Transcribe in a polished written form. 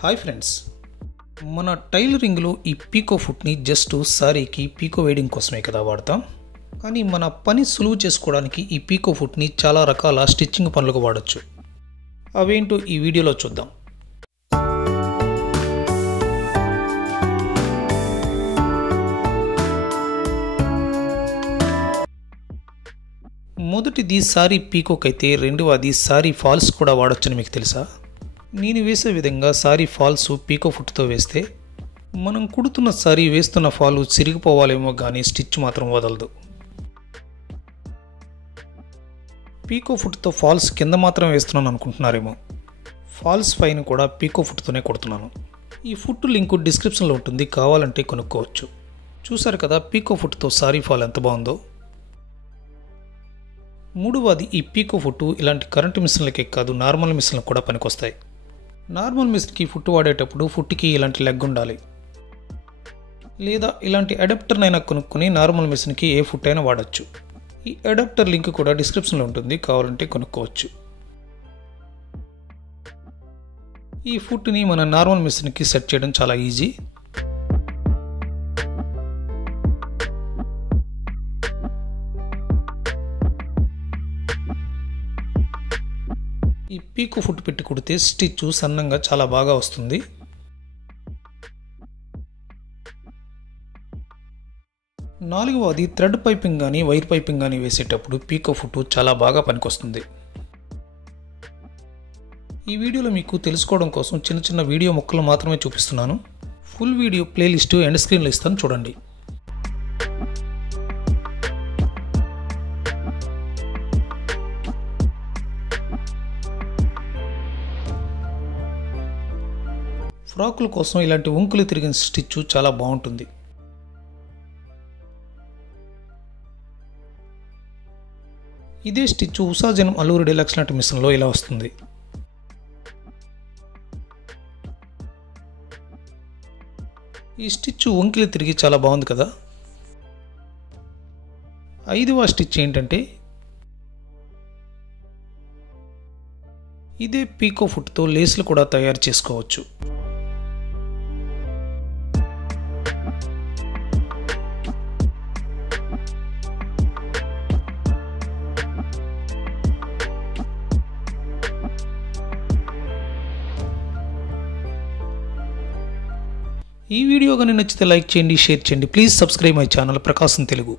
Hi friends, మన టైలరింగ్లో ఈ పీకో ఫుట్ని just సారీకి పీకో వేయడం కోసమే కదా వాడతాం. కానీ మన పని సులువు చేసుకోవడానికి ఈ పీకో ఫుట్ని చాలా రకాల స్టిచ్చింగ్ పనులకు వాడచ్చు. అవేంటో ఈ వీడియోలో చూద్దాం. మొదటిది సారీ పీకోక్ అయితే రెండవది సారీ ఫాల్స్ కూడా వాడొచ్చని మీకు తెలుసా? నేను వేసే విధంగా సారీ ఫాల్స్ పీకో ఫుట్తో వేస్తే మనం కుడుతున్న సారీ వేస్తున్న ఫాలు చిరిగిపోవాలేమో కానీ స్టిచ్ మాత్రం వదలదు. పీకో ఫుట్తో ఫాల్స్ కింద మాత్రం వేస్తున్నాను అనుకుంటున్నారేమో. ఫాల్స్ పైన కూడా పీకో ఫుట్తోనే కుడుతున్నాను. ఈ ఫుట్ లింక్ డిస్క్రిప్షన్లో ఉంటుంది, కావాలంటే కొనుక్కోవచ్చు. చూసారు కదా పీకో ఫుట్తో సారీ ఫాల్ ఎంత బాగుందో. మూడవది ఈ పీకో ఫుట్ ఇలాంటి కరెంటు మిషన్లకే కాదు, నార్మల్ మిషన్లకు కూడా పనికొస్తాయి. నార్మల్ మిషన్కి ఫుట్ వాడేటప్పుడు ఫుట్కి ఇలాంటి లెగ్ ఉండాలి, లేదా ఇలాంటి అడాప్టర్నైనా కొనుక్కొని నార్మల్ మిషన్కి ఏ ఫుట్ అయినా వాడచ్చు. ఈ అడాప్టర్ లింక్ కూడా డిస్క్రిప్షన్లో ఉంటుంది, కావాలంటే కొనుక్కోవచ్చు. ఈ ఫుట్ని మన నార్మల్ మిషన్కి సెట్ చేయడం చాలా ఈజీ. ఈ పీకో ఫుట్ పెట్టి కుడితే స్టిచ్ సన్నంగా చాలా బాగా వస్తుంది. నాలుగవది థ్రెడ్ పైపింగ్ కానీ వైర్ పైపింగ్ కానీ వేసేటప్పుడు పీకో ఫుట్ చాలా బాగా పనికొస్తుంది. ఈ వీడియోలో మీకు తెలుసుకోవడం కోసం చిన్న చిన్న వీడియో ముక్కలు మాత్రమే చూపిస్తున్నాను. ఫుల్ వీడియో ప్లేలిస్ట్ ఎండ్ స్క్రీన్లో ఇస్తాను, చూడండి. ఫ్రాకుల కోసం ఇలాంటి వంకులు తిరిగిన స్టిచ్ చాలా బాగుంటుంది. ఇదే స్టిచ్ ఉషాజనం అల్లూరి డీలక్స్ లాంటి మిషన్లో ఇలా వస్తుంది. ఈ స్టిచ్ వంకిలు తిరిగి చాలా బాగుంది కదా. ఐదవ స్టిచ్ ఏంటంటే ఇదే పీకో ఫుట్తో లేస్లు కూడా తయారు చేసుకోవచ్చు. ఈ వీడియో కానీ నచ్చితే లైక్ చేయండి, షేర్ చేయండి. Please subscribe my channel Prakasam Telugu.